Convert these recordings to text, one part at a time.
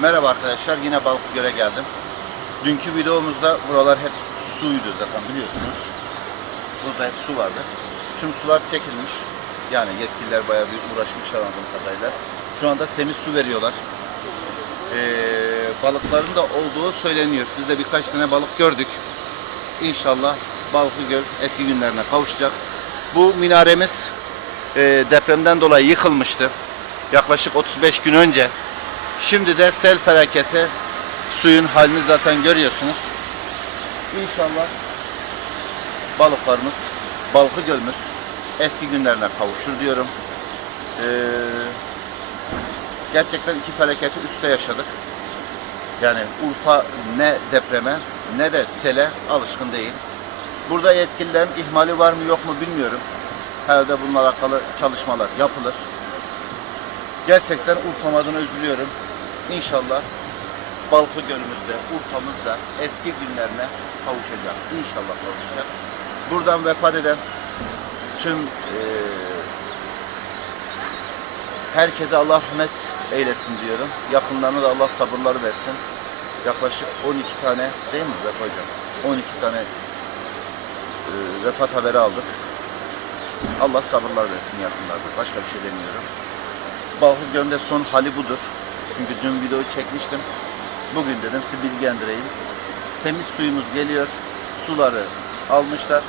Merhaba arkadaşlar, yine Balıkgöl'e geldim. Dünkü videomuzda buralar hep suydu zaten biliyorsunuz. Burada hep su vardı. Şimdi sular çekilmiş. Yani yetkililer bayağı bir uğraşmışlar anladığım kadarıyla. Şu anda temiz su veriyorlar. Ee, balıkların da olduğu söyleniyor. Biz de birkaç tane balık gördük. İnşallah Balıklıgöl eski günlerine kavuşacak. Bu minaremiz e, depremden dolayı yıkılmıştı. Yaklaşık 35 gün önce. Şimdi de sel felaketi suyun halini zaten görüyorsunuz. İnşallah balıklarımız, balıklı gölümüz eski günlerine kavuşur diyorum. Ee, gerçekten iki felaketi üstte yaşadık. Yani Urfa ne depreme ne de sele alışkın değil. Burada yetkililerin ihmali var mı yok mu bilmiyorum. Herhalde bununla alakalı çalışmalar yapılır. Gerçekten Urfa'm adına üzülüyorum. İnşallah Balkı Gölümüzde, Urfa'mızda eski günlerine kavuşacak. İnşallah kavuşacak. Buradan vefat eden tüm eee, herkese Allah rahmet eylesin diyorum. Yakınlarına da Allah sabırlar versin. Yaklaşık 12 tane değil mi Vefa Hocam? 12 tane eee, vefat haberi aldık. Allah sabırlar versin yakınlarda. Başka bir şey demiyorum. Balkı Gölü'nde son hali budur. Çünkü dün videoyu çekmiştim. Bugün dedim sizi bilgilendireyim. Temiz suyumuz geliyor. Suları almışlar.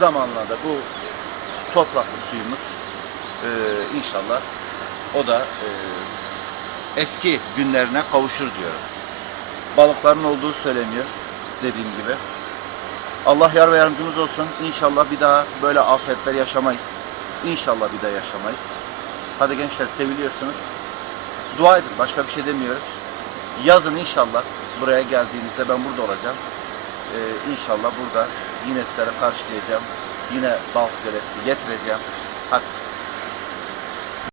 Zamanla da bu topraklı suyumuz eee, inşallah o da eee, eski günlerine kavuşur diyorum. Balıkların olduğu söyleniyor dediğim gibi. Allah yar ve yardımcımız olsun. İnşallah bir daha böyle afetler yaşamayız. İnşallah bir daha yaşamayız. Hadi gençler seviliyorsunuz. Dua edin. Başka bir şey demiyoruz. Yazın inşallah buraya geldiğinizde ben burada olacağım. Ee, inşallah burada yine sizlere karşılayacağım. Yine Balk Gölesi getireceğim. Hadi